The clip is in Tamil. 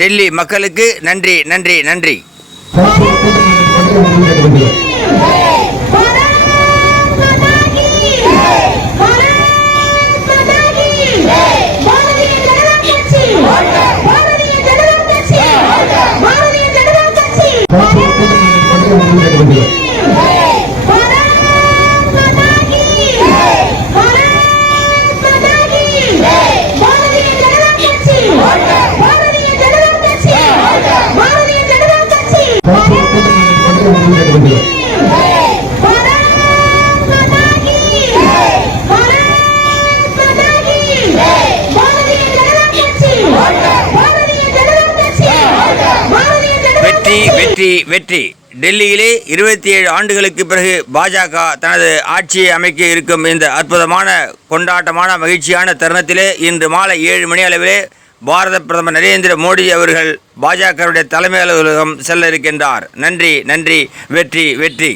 டெல்லி மக்களுக்கு நன்றி நன்றி நன்றி. வெற்றி வெற்றி வெற்றி. டெல்லியிலே 27 ஆண்டுகளுக்கு பிறகு பாஜக தனது ஆட்சியை அமைக்க இருக்கும் இந்த அற்புதமான கொண்டாட்டமான மகிழ்ச்சியான தருணத்திலே இன்று மாலை 7 மணி அளவிலே பாரத பிரதமர் நரேந்திர மோடி அவர்கள் பாஜகவுடைய தலைமை அலுவலகம் செல்ல இருக்கின்றார். நன்றி நன்றி. வெற்றி வெற்றி.